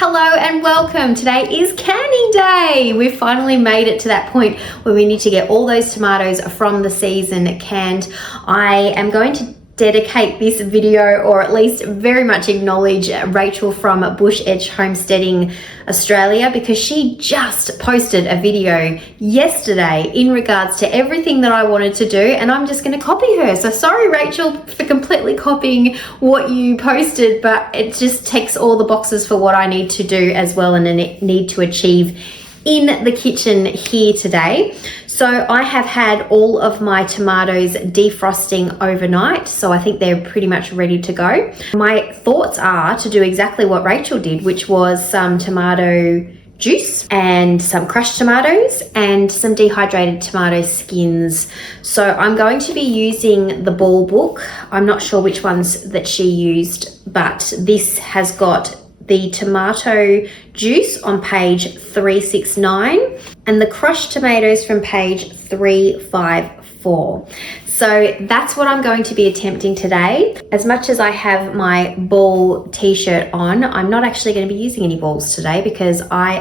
Hello and welcome. Today is canning day. We've finally made it to that point where we need to get all those tomatoes from the season canned. I am going to dedicate this video, or at least very much acknowledge Rachel from Bush Edge Homesteading Australia, because she just posted a video yesterday in regards to everything that I wanted to do, and I'm just going to copy her. So sorry Rachel for completely copying what you posted, but it just ticks all the boxes for what I need to do as well and need to achieve in the kitchen here today. So I have had all of my tomatoes defrosting overnight, so I think they're pretty much ready to go. My thoughts are to do exactly what Rachel did, which was some tomato juice and some crushed tomatoes and some dehydrated tomato skins. So I'm going to be using the Ball book. I'm not sure which ones that she used, but this has got the tomato juice on page 369 and the crushed tomatoes from page 354. So that's what I'm going to be attempting today. As much as I have my Ball t-shirt on, I'm not actually going to be using any balls today because I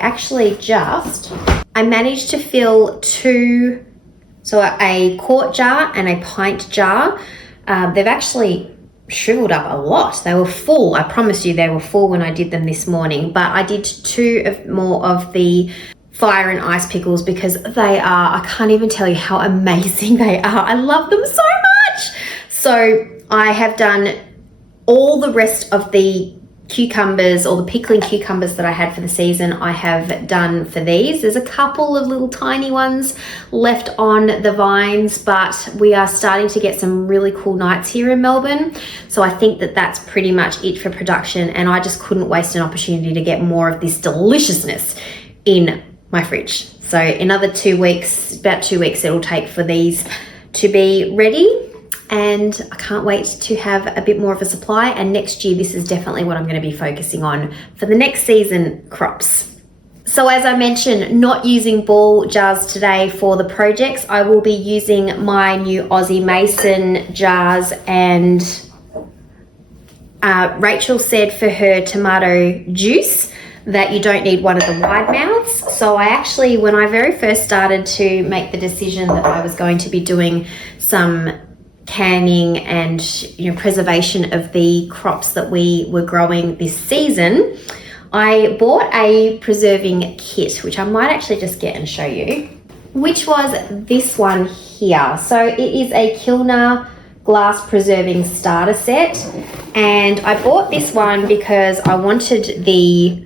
managed to fill two, so a quart jar and a pint jar. They've actually shriveled up a lot. They were full. I promise you they were full when I did them this morning, but I did more of the fire and ice pickles because they are, I can't even tell you how amazing they are. I love them so much. So I have done all the rest of the cucumbers, or the pickling cucumbers that I had for the season. I have done for these. There's a couple of little tiny ones left on the vines, but we are starting to get some really cool nights here in Melbourne. So I think that that's pretty much it for production, and I just couldn't waste an opportunity to get more of this deliciousness in my fridge. So another 2 weeks, about 2 weeks it'll take for these to be ready. And I can't wait to have a bit more of a supply, and next year this is definitely what I'm going to be focusing on for the next season crops. So as I mentioned, not using Ball jars today for the projects. I will be using my new Aussie Mason jars, and Rachel said for her tomato juice that you don't need one of the wide mouths. So I actually, when I very first started to make the decision that I was going to be doing some canning and preservation of the crops that we were growing this season, I bought a preserving kit, which I might actually just get and show you, which was this one here. So it is a Kilner glass preserving starter set, and I bought this one because I wanted the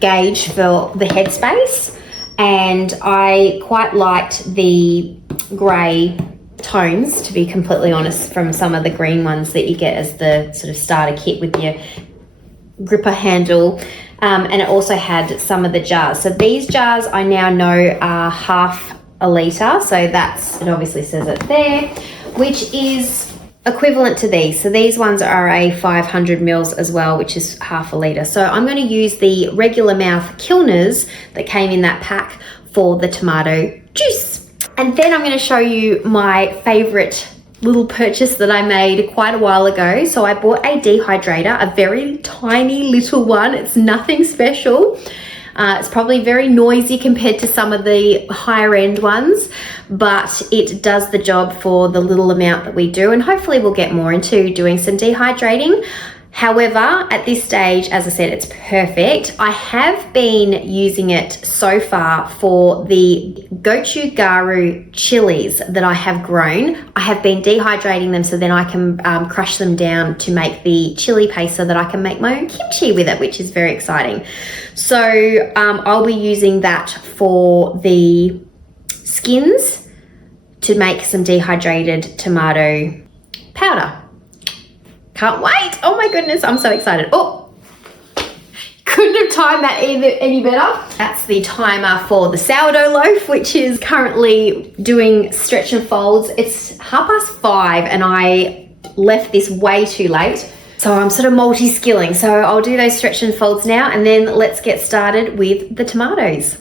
gauge for the headspace, and I quite liked the grey tones, to be completely honest, from some of the green ones that you get as the sort of starter kit with your gripper handle, and it also had some of the jars. So these jars I now know are half a litre, so it obviously says it there, which is equivalent to these. So these ones are a 500 mils as well, which is half a litre. So I'm going to use the regular mouth Kilners that came in that pack for the tomato juice. And then I'm going to show you my favorite little purchase that I made quite a while ago. So I bought a dehydrator, a very tiny little one. It's nothing special. It's probably very noisy compared to some of the higher end ones, but it does the job for the little amount that we do. And hopefully we'll get more into doing some dehydrating. However, at this stage, as I said, it's perfect. I have been using it so far for the gochugaru chilies that I have grown. I have been dehydrating them so then I can crush them down to make the chili paste so that I can make my own kimchi with it, which is very exciting. So I'll be using that for the skins to make some dehydrated tomato powder. Can't wait. Oh my goodness, I'm so excited. Oh, couldn't have timed that any better. That's the timer for the sourdough loaf, which is currently doing stretch and folds. It's 5:30 and I left this way too late. So I'm sort of multi-skilling. So I'll do those stretch and folds now, and then let's get started with the tomatoes.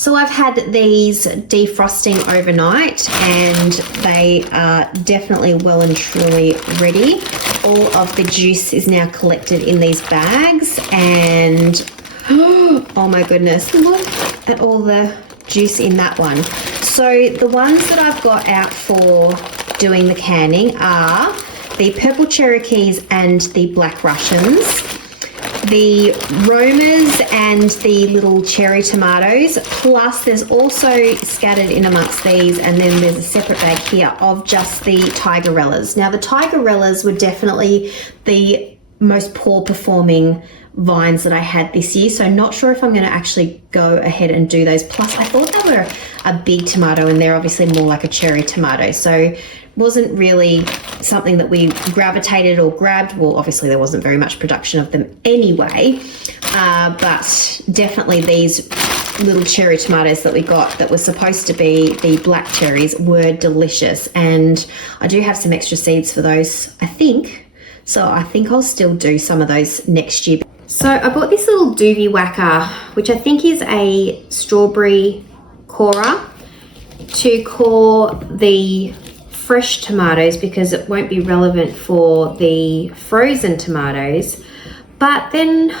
So I've had these defrosting overnight and they are definitely well and truly ready. All of the juice is now collected in these bags, and Oh my goodness, look at all the juice in that one. So the ones that I've got out for doing the canning are the purple Cherokees and the black Russians, the Romas and the little cherry tomatoes, plus there's also scattered in amongst these, and then there's a separate bag here of just the Tigerellas. Now the Tigerellas were definitely the most poor performing vines that I had this year, so I'm not sure if I'm going to actually go ahead and do those. Plus I thought they were a big tomato and they're obviously more like a cherry tomato, so wasn't really something that we gravitated or grabbed. Well, obviously there wasn't very much production of them anyway, but definitely these little cherry tomatoes that we got that were supposed to be the black cherries were delicious, and I do have some extra seeds for those, I think. So I think I'll still do some of those next year. So I bought this little doobie whacker, which I think is a strawberry corer, to core the fresh tomatoes because it won't be relevant for the frozen tomatoes. But then,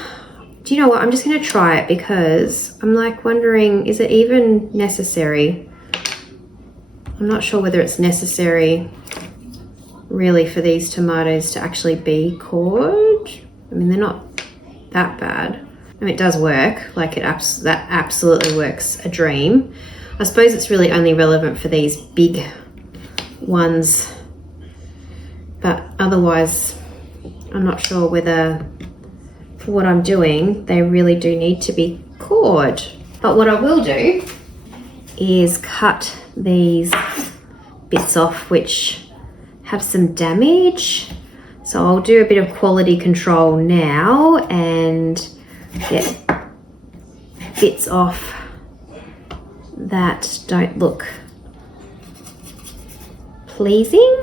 do you know what? I'm just going to try it because I'm like wondering, is it even necessary? I'm not sure whether it's necessary really for these tomatoes to actually be cored. I mean, they're not that bad. I mean, it does work. Like that absolutely works a dream. I suppose it's really only relevant for these big ones, but otherwise I'm not sure whether for what I'm doing they really do need to be cored. But what I will do is cut these bits off which have some damage. So I'll do a bit of quality control now and get bits off that don't look pleasing.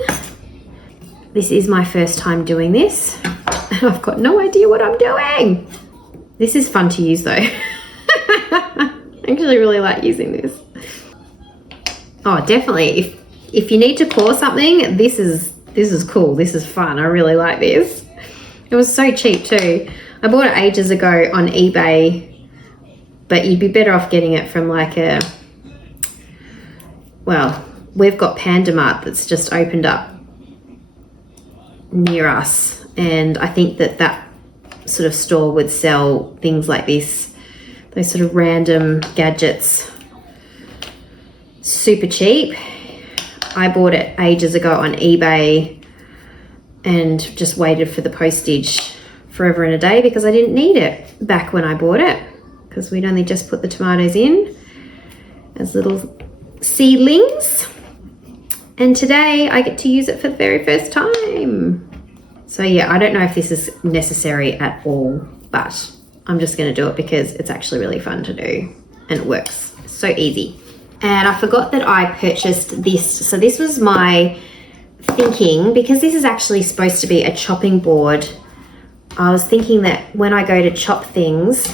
This is my first time doing this and I've got no idea what I'm doing. This is fun to use though. I actually really like using this. Oh, definitely. If you need to core something, this is cool. This is fun. I really like this. It was so cheap too. I bought it ages ago on eBay, but you'd be better off getting it from like a, well, we've got Panda Mart that's just opened up near us, and I think that sort of store would sell things like this, those sort of random gadgets, super cheap. I bought it ages ago on eBay and just waited for the postage forever and a day because I didn't need it back when I bought it, because we'd only just put the tomatoes in as little seedlings. And today I get to use it for the very first time. So yeah, I don't know if this is necessary at all, but I'm just going to do it because it's actually really fun to do and it works so easy. And I forgot that I purchased this. So this was my thinking, because this is actually supposed to be a chopping board. I was thinking that when I go to chop things,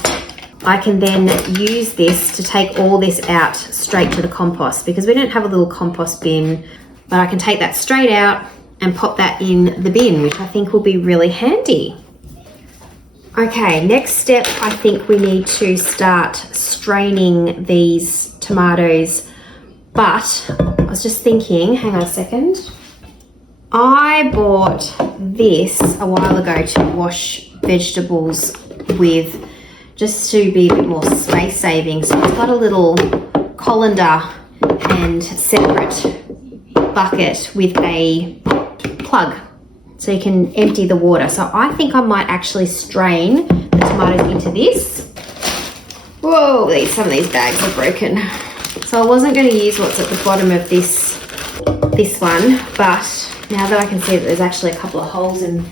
I can then use this to take all this out straight to the compost, because we don't have a little compost bin, but I can take that straight out and pop that in the bin, which I think will be really handy. Okay, next step, I think we need to start straining these tomatoes, but I was just thinking, hang on a second. I bought this a while ago to wash vegetables with, just to be a bit more space saving. So it's got a little colander and separate bucket with a plug, so you can empty the water. So I think I might actually strain the tomatoes into this. Whoa, some of these bags are broken. So I wasn't going to use what's at the bottom of this one, but now that I can see that there's actually a couple of holes in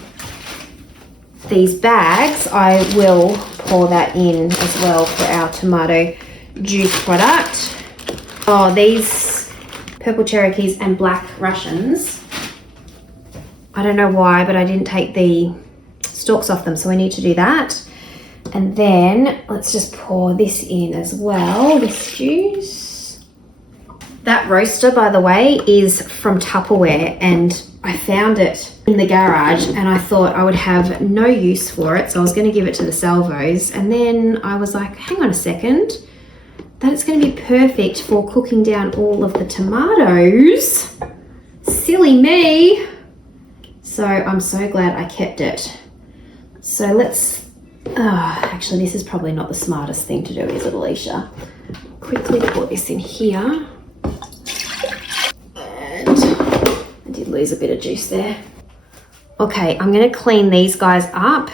these bags, I will pour that in as well for our tomato juice product. Oh, these purple Cherokees and black Russians, I don't know why, but I didn't take the stalks off them, so we need to do that. And then let's just pour this in as well, this juice. That roaster, by the way, is from Tupperware, and I found it in the garage and I thought I would have no use for it. So I was going to give it to the salvos. And then I was like, hang on a second, that it's going to be perfect for cooking down all of the tomatoes. Silly me. So I'm so glad I kept it. So let's, actually this is probably not the smartest thing to do, is it, Alicia? Quickly pour this in here. And I did lose a bit of juice there. Okay, I'm going to clean these guys up.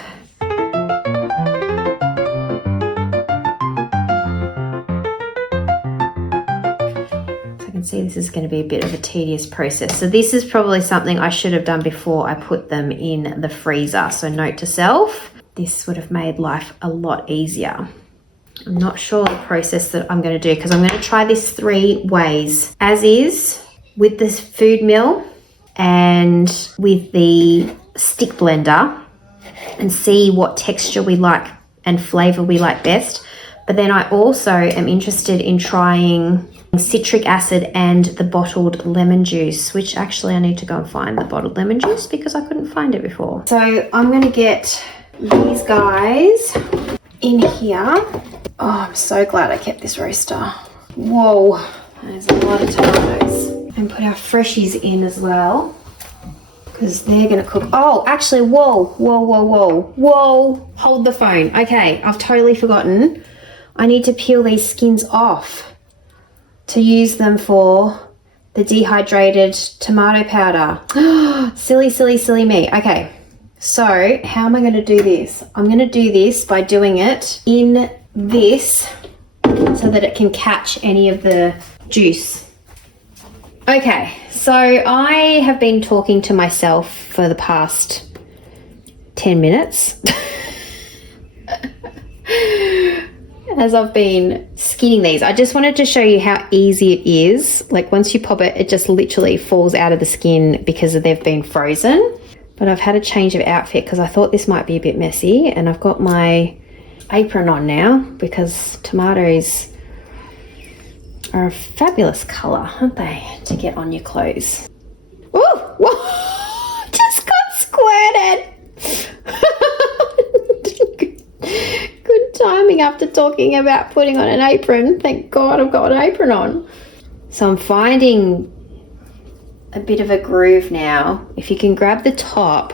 See, this is going to be a bit of a tedious process. So this is probably something I should have done before I put them in the freezer. So note to self, this would have made life a lot easier. I'm not sure the process that I'm going to do because I'm going to try this 3 ways. As is, with this food mill and with the stick blender, and see what texture we like and flavor we like best. But then I also am interested in trying citric acid and the bottled lemon juice, which actually I need to go and find the bottled lemon juice because I couldn't find it before. So I'm going to get these guys in here. Oh, I'm so glad I kept this roaster. Whoa, there's a lot of tomatoes. And put our freshies in as well because they're going to cook. Oh, actually, whoa, hold the phone. Okay, I've totally forgotten. I need to peel these skins off to use them for the dehydrated tomato powder. Silly me. Okay, so how am I going to do this? I'm going to do this by doing it in this so that it can catch any of the juice. Okay, so I have been talking to myself for the past 10 minutes. As I've been skinning these. I just wanted to show you how easy it is. Like once you pop it, it just literally falls out of the skin because they've been frozen. But I've had a change of outfit because I thought this might be a bit messy, and I've got my apron on now because tomatoes are a fabulous colour, aren't they, to get on your clothes. Oh, whoa, just got squirted. Good timing after talking about putting on an apron. Thank God I've got an apron on. So I'm finding a bit of a groove now. If you can grab the top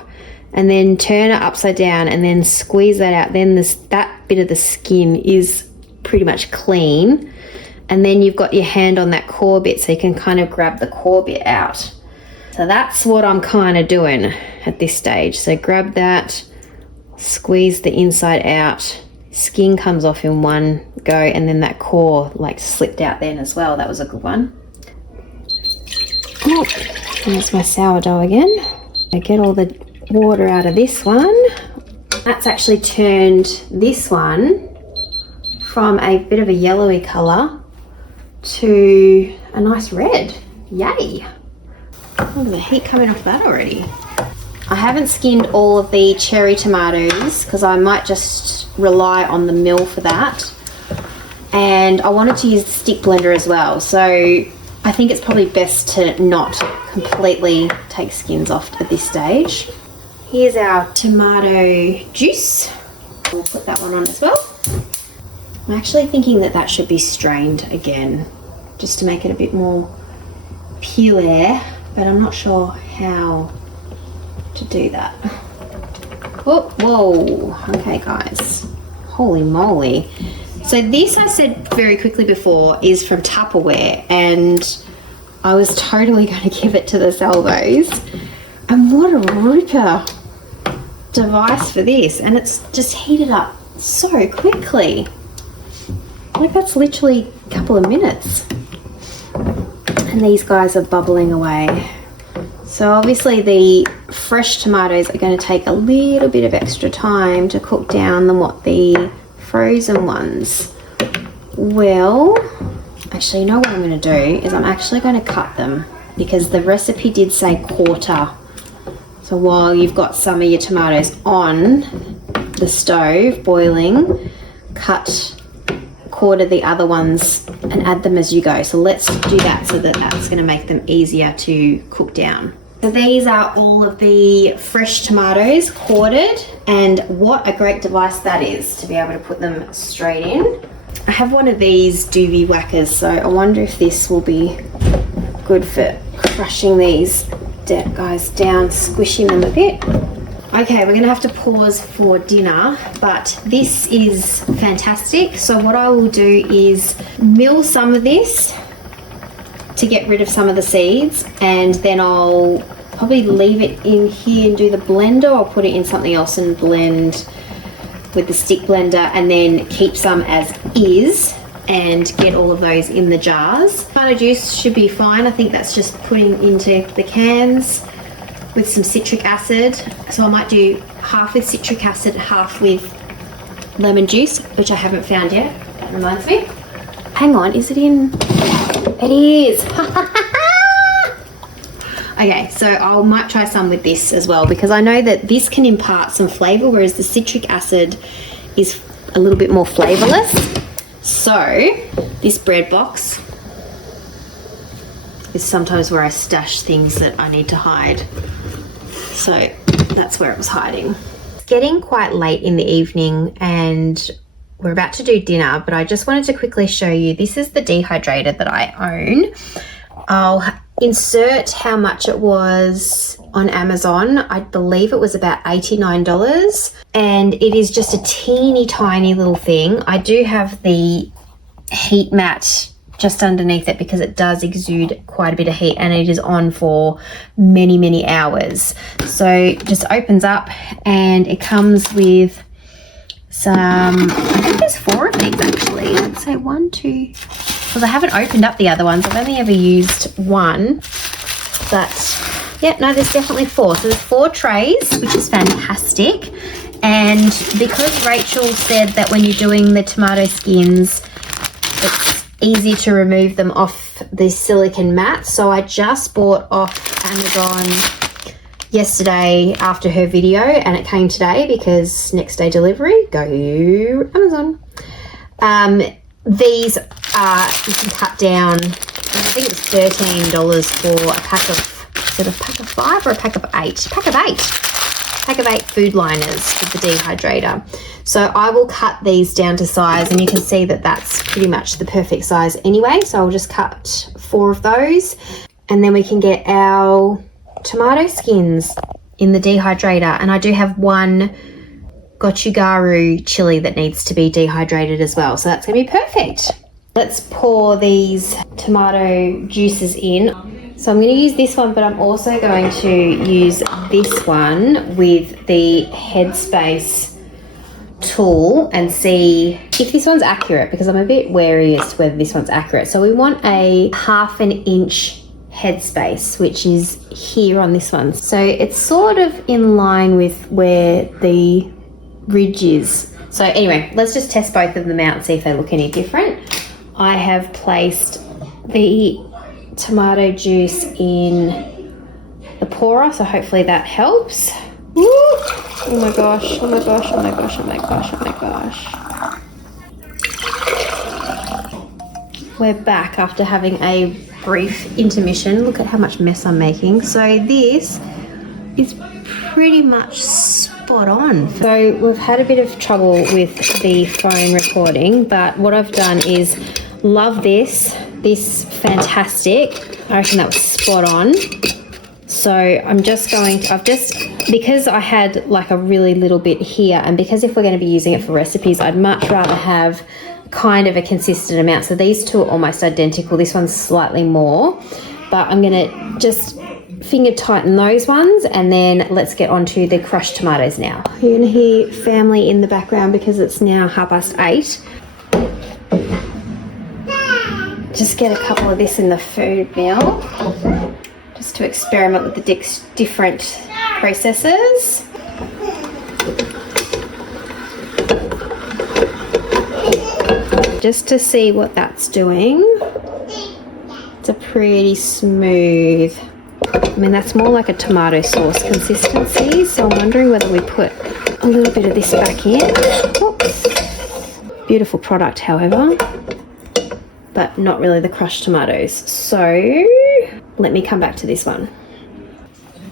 and then turn it upside down and then squeeze that out, then that bit of the skin is pretty much clean. And then you've got your hand on that core bit so you can kind of grab the core bit out. So that's what I'm kind of doing at this stage. So grab that, squeeze the inside out, skin comes off in one go, and then that core like slipped out then as well. That was a good one. Oh, there's my sourdough again. I get all the water out of this one. That's actually turned this one from a bit of a yellowy colour to a nice red. Yay! Look at the heat coming off that already. I haven't skinned all of the cherry tomatoes because I might just rely on the mill for that. And I wanted to use the stick blender as well. So I think it's probably best to not completely take skins off at this stage. Here's our tomato juice. We'll put that one on as well. I'm actually thinking that should be strained again, just to make it a bit more pure, but I'm not sure how to do that. Oh, whoa, okay guys, holy moly. So this, I said very quickly before, is from Tupperware, and I was totally going to give it to the salvos. And what a ripper device for this, and it's just heated up so quickly. Like that's literally a couple of minutes. And these guys are bubbling away. So obviously the fresh tomatoes are going to take a little bit of extra time to cook down than what the frozen ones will. Actually, you know what I'm going to do is I'm actually going to cut them because the recipe did say quarter. So while you've got some of your tomatoes on the stove boiling, quarter the other ones and add them as you go. So let's do that so that that's going to make them easier to cook down. So these are all of the fresh tomatoes quartered, and what a great device that is to be able to put them straight in. I have one of these doobie whackers, so I wonder if this will be good for crushing these guys down, squishing them a bit. Okay, we're gonna have to pause for dinner, but this is fantastic. So what I will do is mill some of this to get rid of some of the seeds, and then I'll probably leave it in here and do the blender. I'll put it in something else and blend with the stick blender, and then keep some as is and get all of those in the jars. Tomato juice should be fine. I think that's just putting into the cans with some citric acid. So I might do half with citric acid, half with lemon juice, which I haven't found yet. That reminds me. Hang on, is it in? It is. Okay, so I might try some with this as well, because I know that this can impart some flavor, whereas the citric acid is a little bit more flavorless. So this bread box is sometimes where I stash things that I need to hide. So that's where it was hiding. It's getting quite late in the evening and we're about to do dinner, but I just wanted to quickly show you, this is the Dehydrator that I own. I'll insert how much it was on Amazon. I believe it was about $89, and it is just a teeny tiny little thing. I do have the heat mat just underneath it because it does exude quite a bit of heat, and it is on for many hours. So it just opens up and it comes with some, I think there's 4 of these actually. Let's say 1, 2, because I haven't opened up the other ones. I've only ever used one, but yeah, no, there's definitely 4. So there's 4 trays, which is fantastic. And because Rachel said that when you're doing the tomato skins, it's easy to remove them off the silicone mat. So I just bought off Amazon yesterday after her video, and it came today because next day delivery, go Amazon. These are, you can cut down, I think it's $13 for a pack of, is it a pack of 5 or a pack of 8? Pack of 8. Pack of 8 food liners with the Dehydrator. So I will cut these down to size, and you can see that that's pretty much the perfect size anyway. So I'll just cut 4 of those, and then we can get our tomato skins in the Dehydrator. And I do have one gochugaru chili that needs to be dehydrated as well, so that's gonna be perfect. Let's pour these tomato juices in. So I'm going to use this one, but I'm also going to use this one with the Headspace tool and see if this one's accurate, because I'm a bit wary as to whether this one's accurate. So we want a 1/2 inch headspace, which is here on this one. So it's sort of in line with where the ridge is. So anyway, let's just test both of them out and see if they look any different. I have placed the tomato juice in the pourer, so hopefully that helps. Woo! Oh my gosh, oh my gosh, oh my gosh, oh my gosh, oh my gosh. We're back after having a brief intermission. Look at how much mess I'm making. So this is pretty much spot on. So we've had a bit of trouble with the phone recording, but what I've done is love this fantastic. I reckon that was spot on. So I'm just going to, because I had like a really little bit here, and because if we're going to be using it for recipes, I'd much rather have kind of a consistent amount. So these two are almost identical. This one's slightly more, but I'm going to just finger tighten those ones, and then let's get on to the crushed tomatoes now. You're going to hear family in the background because it's now 8:30. Just get a couple of this in the food mill, just to experiment with the different processes. Just to see what that's doing. It's a pretty smooth, I mean, that's more like a tomato sauce consistency, so I'm wondering whether we put a little bit of this back in. Oops. Beautiful product, however, but not really the crushed tomatoes. So let me come back to this one.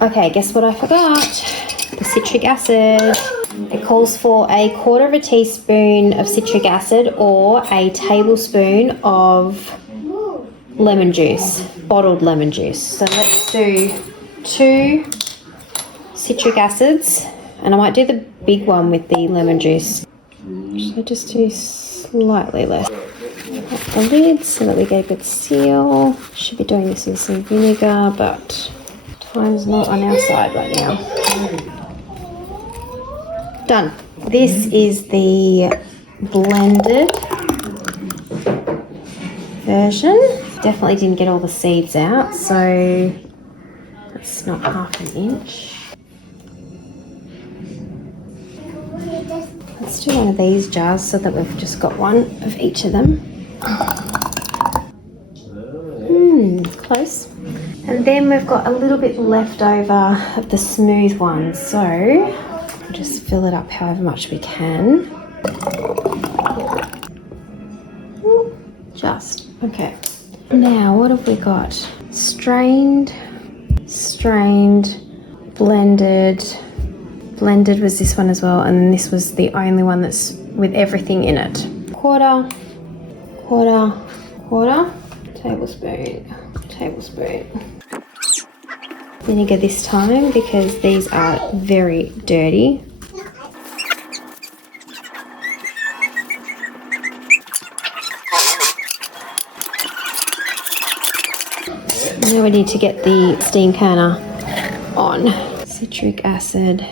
Okay, guess what I forgot? The citric acid. It calls for 1/4 teaspoon of citric acid or a tablespoon of lemon juice, bottled lemon juice. So let's do 2 citric acids, and I might do the big one with the lemon juice. So just do slightly less. Pop the lid so that we get a good seal. Should be doing this with some vinegar, but time's not on our side right now. Done. This is the blended version. Definitely didn't get all the seeds out, so that's not 1/2 inch. Let's do one of these jars so that we've just got one of each of them. Close. And then we've got a little bit left over of the smooth one, so we'll just fill it up however much we can. Just, okay. Now, what have we got? Strained, blended. Blended was this one as well, and this was the only one that's with everything in it. Quarter, tablespoon. Vinegar this time because these are very dirty. Now we need to get the steam kerner on. Citric acid,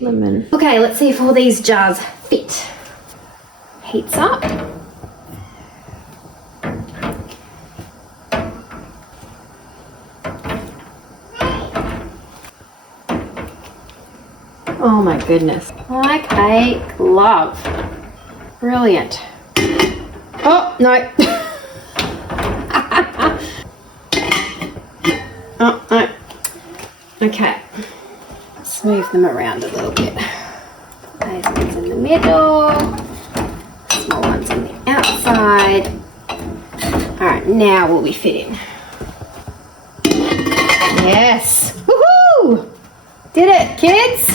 lemon. Okay, let's see if all these jars fit. Heats up. Oh my goodness. Like a glove. Brilliant. Oh, no. Oh, no. Okay. Let's move them around a little bit. Those ones in the middle. Small ones on the outside. Alright, now will we fit in? Yes! Woohoo! Did it, kids!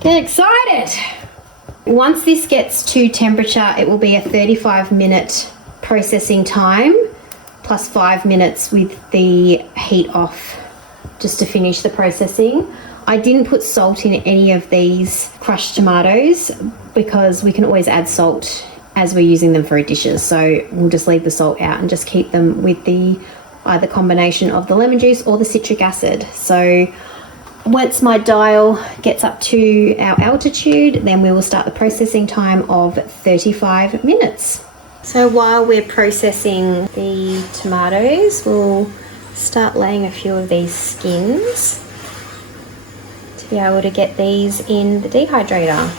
Get excited! Once this gets to temperature, it will be a 35-minute processing time plus 5 minutes with the heat off just to finish the processing. I didn't put salt in any of these crushed tomatoes because we can always add salt as we're using them for dishes, so we'll just leave the salt out and just keep them with the either combination of the lemon juice or the citric acid. So once my dial gets up to our altitude, then we will start the processing time of 35 minutes. So while we're processing the tomatoes, we'll start laying a few of these skins to be able to get these in the dehydrator,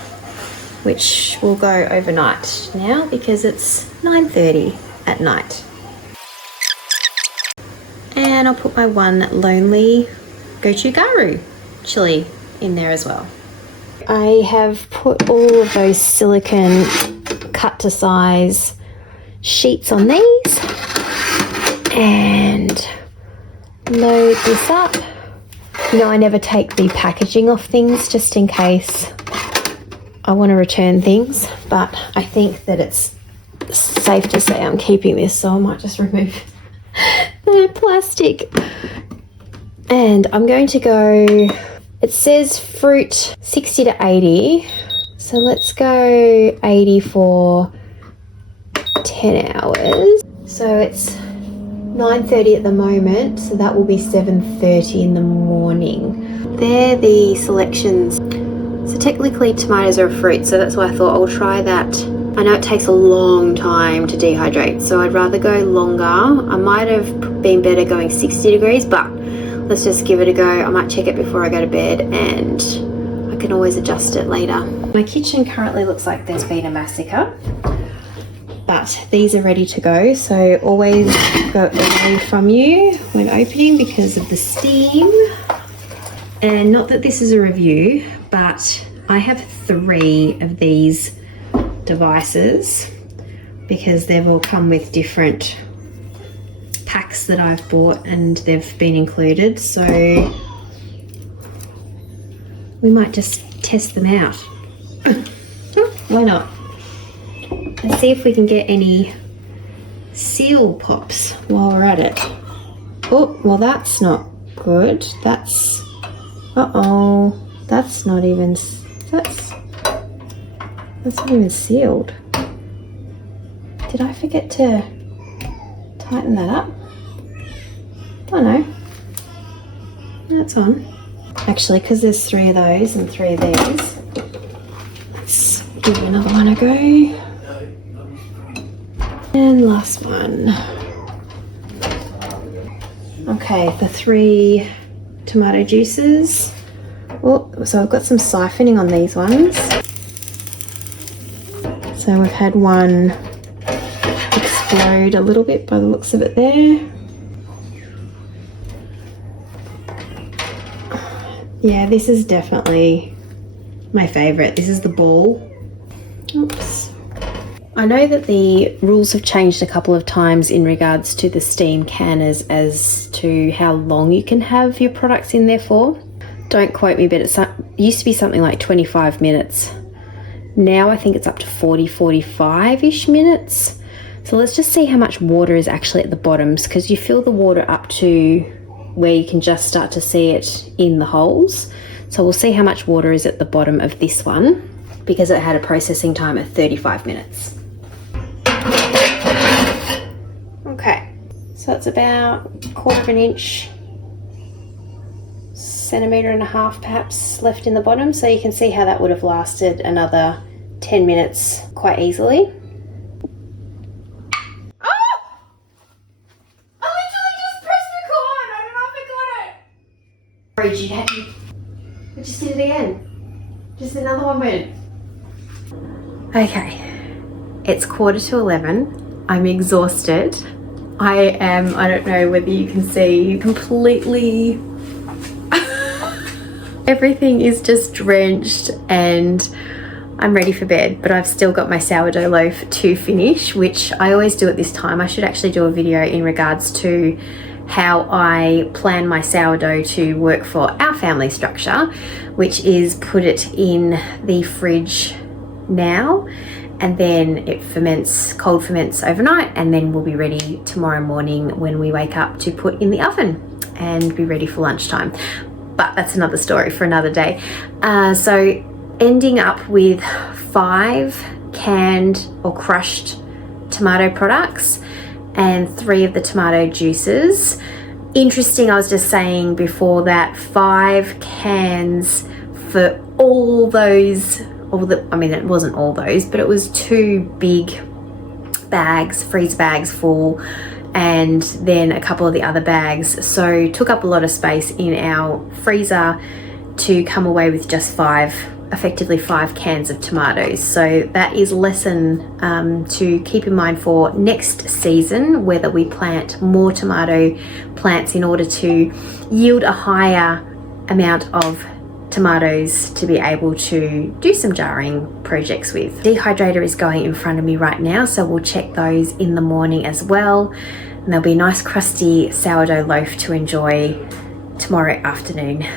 which will go overnight now because it's 9:30 at night. And I'll put my one lonely gochugaru chili in there as well. I have put all of those silicone cut to size sheets on these and load this up. You know, I never take the packaging off things just in case I want to return things, but I think that it's safe to say I'm keeping this, so I might just remove the plastic. And I'm going to go, it says fruit 60 to 80, so let's go 80 for 10 hours. So it's 9:30 at the moment, so that will be 7:30 in the morning. They're the selections. So technically tomatoes are a fruit, so that's why I thought I'll try that. I know it takes a long time to dehydrate, so I'd rather go longer. I might have been better going 60 degrees, but let's just give it a go. I might check it before I go to bed and I can always adjust it later. My kitchen currently looks like there's been a massacre, but these are ready to go, so always go away from you when opening because of the steam. And not that this is a review, but I have 3 of these devices because they've all come with different packs that I've bought and they've been included, so we might just test them out. Why not? And see if we can get any seal pops while we're at it. Oh, well that's not good. That's, uh-oh, that's not even, that's not even sealed. Did I forget to tighten that up? Oh no, that's on. Actually, because there's 3 of those and 3 of these, let's give another one a go. And last one. Okay, the 3 tomato juices. Oh, so I've got some siphoning on these ones. So we've had one explode a little bit by the looks of it there. Yeah, this is definitely my favourite. This is the ball. Oops. I know that the rules have changed a couple of times in regards to the steam canners as to how long you can have your products in there for. Don't quote me, but it used to be something like 25 minutes. Now I think it's up to 45-ish minutes. So let's just see how much water is actually at the bottoms, because you fill the water up to where you can just start to see it in the holes. So we'll see how much water is at the bottom of this one, because it had a processing time of 35 minutes. Okay, so it's about 1/4 inch, 1.5 centimeters perhaps left in the bottom. So you can see how that would have lasted another 10 minutes quite easily. But just did it again. Just another one went. Okay, it's 11:15. I'm exhausted. I don't know whether you can see, completely everything is just drenched and I'm ready for bed, but I've still got my sourdough loaf to finish, which I always do at this time. I should actually do a video in regards to how I plan my sourdough to work for our family structure, which is put it in the fridge now and then it ferments, cold ferments overnight, and then we'll be ready tomorrow morning when we wake up to put in the oven and be ready for lunchtime. But that's another story for another day. So ending up with 5 canned or crushed tomato products and 3 of the tomato juices. Interesting, I was just saying before that 5 cans for all those, I mean it wasn't all those, but it was 2 big bags, freezer bags full, and then a couple of the other bags. So took up a lot of space in our freezer to come away with just 5, effectively 5 cans of tomatoes. So that is a lesson to keep in mind for next season, whether we plant more tomato plants in order to yield a higher amount of tomatoes to be able to do some jarring projects with. Dehydrator is going in front of me right now, so we'll check those in the morning as well, and there'll be a nice crusty sourdough loaf to enjoy tomorrow afternoon.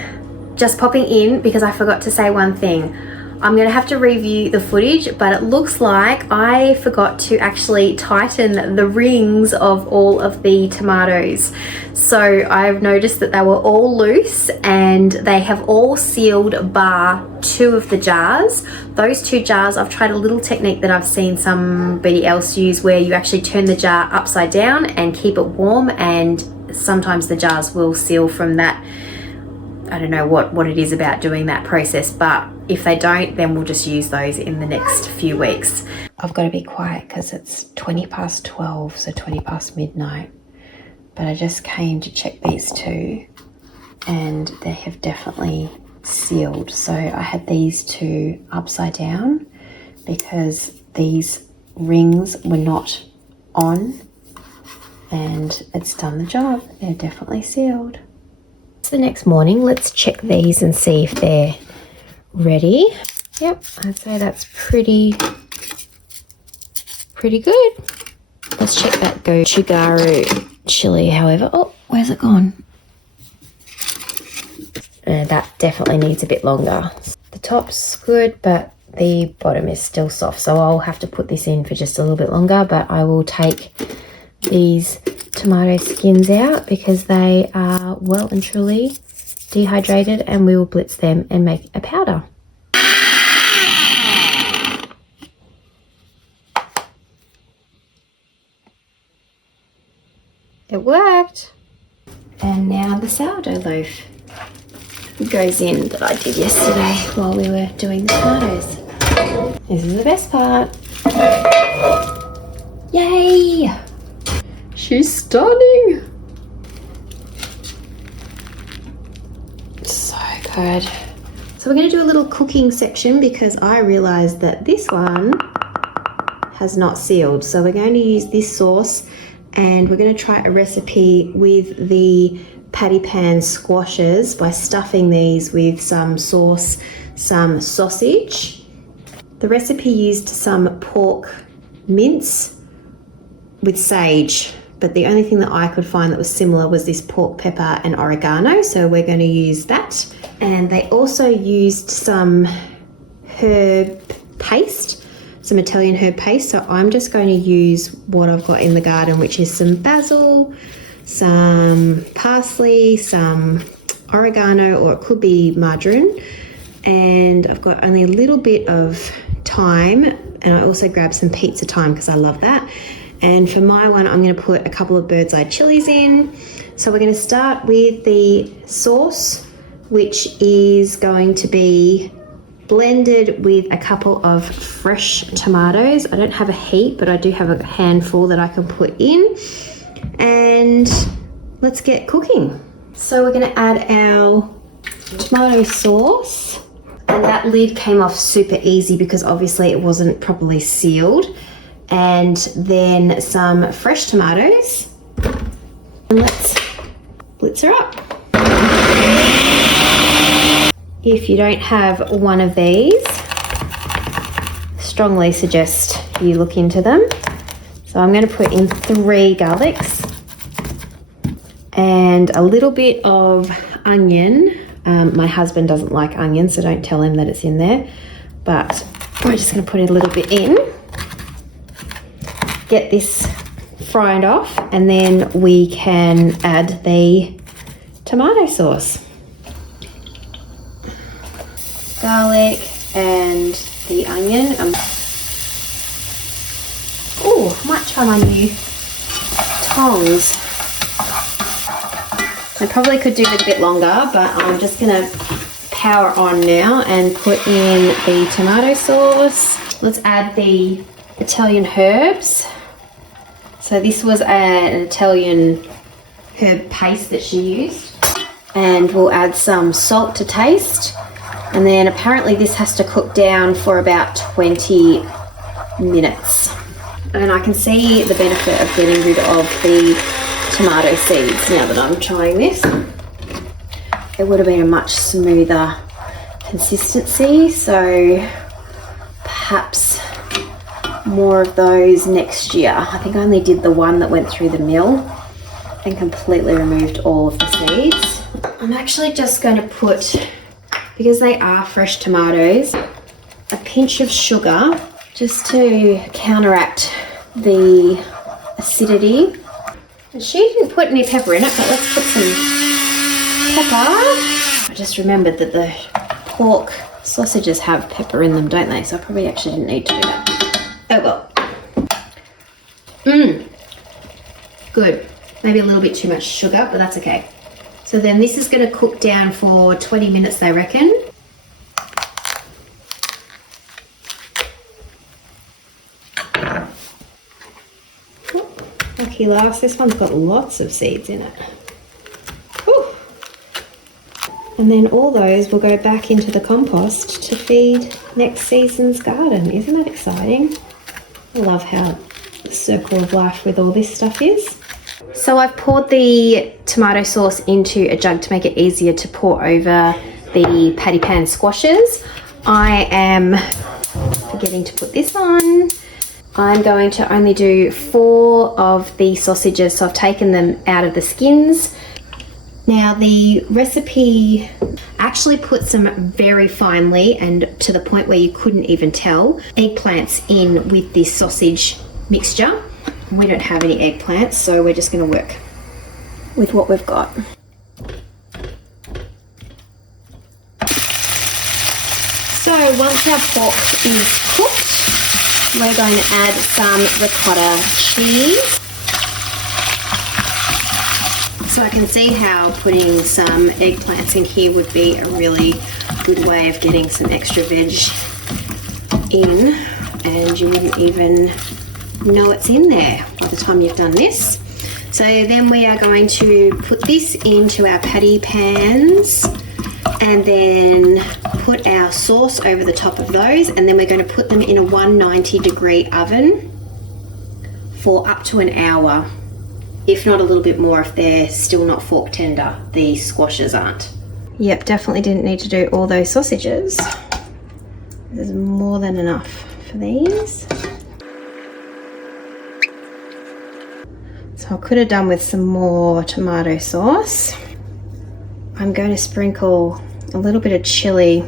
Just popping in because I forgot to say one thing. I'm going to have to review the footage, but it looks like I forgot to actually tighten the rings of all of the tomatoes. So I've noticed that they were all loose and they have all sealed bar 2 of the jars. Those 2 jars, I've tried a little technique that I've seen somebody else use where you actually turn the jar upside down and keep it warm, and sometimes the jars will seal from that. I don't know what it is about doing that process, but if they don't, then we'll just use those in the next few weeks. I've got to be quiet because it's 12:20, so 20 past midnight. But I just came to check these 2 and they have definitely sealed. So I had these 2 upside down because these rings were not on, and it's done the job. They're definitely sealed. The next morning, let's check these and see if they're ready. Yep, I'd say that's pretty good. Let's check that gochugaru chili, however. Oh, where's it gone? That definitely needs a bit longer. The top's good, but the bottom is still soft, so I'll have to put this in for just a little bit longer, but I will take these tomato skins out because they are well and truly dehydrated, and we will blitz them and make a powder. It worked. And now the sourdough loaf goes in that I did yesterday while we were doing the tomatoes. This is the best part. Yay! She's stunning. So good. So we're going to do a little cooking section because I realized that this one has not sealed. So we're going to use this sauce, and we're going to try a recipe with the patty pan squashes by stuffing these with some sauce, some sausage. The recipe used some pork mince with sage, but the only thing that I could find that was similar was this pork pepper and oregano, so we're going to use that. And they also used some herb paste, some Italian herb paste, so I'm just going to use what I've got in the garden, which is some basil, some parsley, some oregano, or it could be marjoram, and I've got only a little bit of thyme, and I also grabbed some pizza thyme because I love that. And for my one, I'm going to put a couple of bird's eye chilies in. So we're going to start with the sauce, which is going to be blended with a couple of fresh tomatoes. I don't have a heap, but I do have a handful that I can put in. And let's get cooking. So we're going to add our tomato sauce, and that lid came off super easy because obviously it wasn't properly sealed. And then some fresh tomatoes, and let's blitz her up. If you don't have one of these, strongly suggest you look into them. So I'm going to put in 3 garlics and a little bit of onion. My husband doesn't like onion, so don't tell him that it's in there, but we're just going to put a little bit in. Get this fried off, and then we can add the tomato sauce. Garlic and the onion. Oh, I might try my new tongs. I probably could do it a bit longer, but I'm just gonna power on now and put in the tomato sauce. Let's add the Italian herbs. So this was an Italian herb paste that she used. And we'll add some salt to taste. And then apparently this has to cook down for about 20 minutes. And I can see the benefit of getting rid of the tomato seeds now that I'm trying this. It would have been a much smoother consistency, so perhaps more of those next year. I think I only did the one that went through the mill and completely removed all of the seeds. I'm actually just going to put, because they are fresh tomatoes, a pinch of sugar just to counteract the acidity. And she didn't put any pepper in it, but let's put some pepper. I just remembered that the pork sausages have pepper in them, don't they? So I probably actually didn't need to do that. Oh well. Good. Maybe a little bit too much sugar, but that's okay. So then this is going to cook down for 20 minutes, they reckon. Oh, lucky last, this one's got lots of seeds in it. Ooh. And then all those will go back into the compost to feed next season's garden. Isn't that exciting? I love how the circle of life with all this stuff is. So I've poured the tomato sauce into a jug to make it easier to pour over the patty pan squashes. I am forgetting to put this on. I'm going to only do 4 of the sausages, so I've taken them out of the skins. Now the recipe actually puts them very finely and to the point where you couldn't even tell eggplants in with this sausage mixture. We don't have any eggplants, so we're just going to work with what we've got. So once our pork is cooked, we're going to add some ricotta cheese. So I can see how putting some eggplants in here would be a really good way of getting some extra veg in, and you wouldn't even know it's in there by the time you've done this. So then we are going to put this into our patty pans and then put our sauce over the top of those, and then we're going to put them in a 190-degree oven for up to an hour, if not a little bit more if they're still not fork tender. The squashes aren't. Yep, definitely didn't need to do all those sausages. There's more than enough for these. So I could have done with some more tomato sauce. I'm going to sprinkle a little bit of chili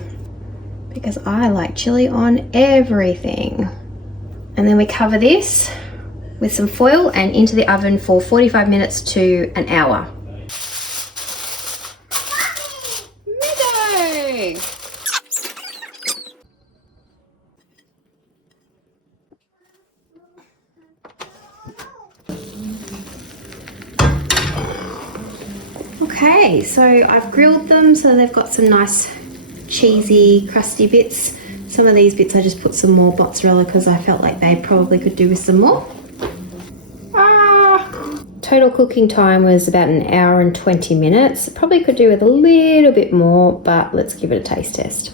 because I like chili on everything. And then we cover this with some foil and into the oven for 45 minutes to an hour. Meadow! Okay, so I've grilled them so they've got some nice cheesy, crusty bits. Some of these bits I just put some more mozzarella because I felt like they probably could do with some more. Total cooking time was about an hour and 20 minutes. Probably could do with a little bit more, but let's give it a taste test.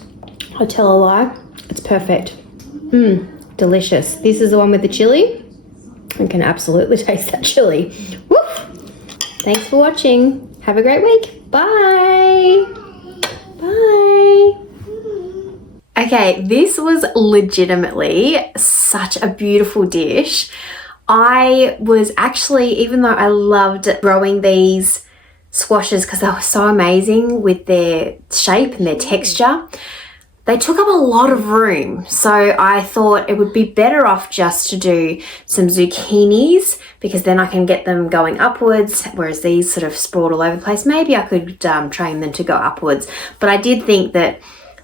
I'll tell a lie, it's perfect. Delicious. This is the one with the chili. I can absolutely taste that chili. Woof! Thanks for watching. Have a great week. Bye. Bye. Okay, this was legitimately such a beautiful dish. I was actually, even though I loved growing these squashes because they were so amazing with their shape and their texture, they took up a lot of room. So I thought it would be better off just to do some zucchinis because then I can get them going upwards, whereas these sort of sprawled all over the place. Maybe I could train them to go upwards. But I did think that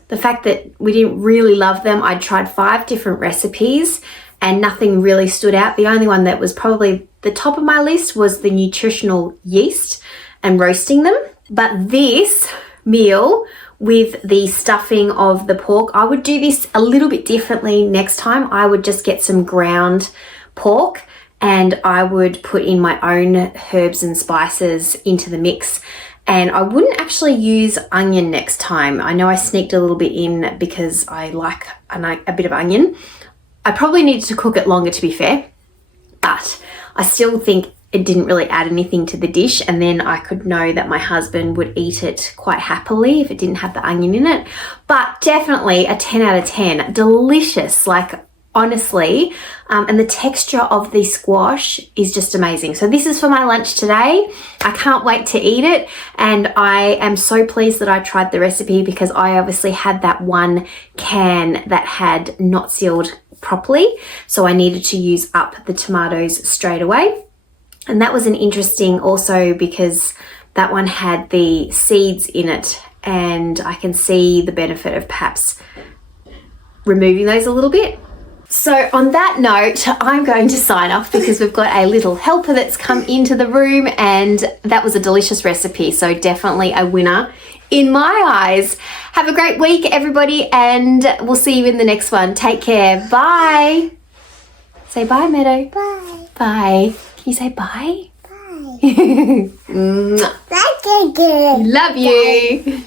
the fact that we didn't really love them, I'd tried 5 different recipes and nothing really stood out. The only one that was probably the top of my list was the nutritional yeast and roasting them. But this meal with the stuffing of the pork, I would do this a little bit differently next time. I would just get some ground pork and I would put in my own herbs and spices into the mix. And I wouldn't actually use onion next time. I know I sneaked a little bit in because I like a bit of onion. I probably needed to cook it longer, to be fair, but I still think it didn't really add anything to the dish, and then I could know that my husband would eat it quite happily if it didn't have the onion in it. But definitely a 10 out of 10. Delicious, like honestly, and the texture of the squash is just amazing. So this is for my lunch today. I can't wait to eat it, and I am so pleased that I tried the recipe because I obviously had that one can that had not sealed properly, so I needed to use up the tomatoes straight away. And that was an interesting also because that one had the seeds in it, and I can see the benefit of perhaps removing those a little bit. So on that note, I'm going to sign off because we've got a little helper that's come into the room, and that was a delicious recipe, so definitely a winner in my eyes. Have a great week, everybody, and we'll see you in the next one. Take care. Bye. Say bye, Meadow. Bye. Bye. Can you say bye? Bye. Love you.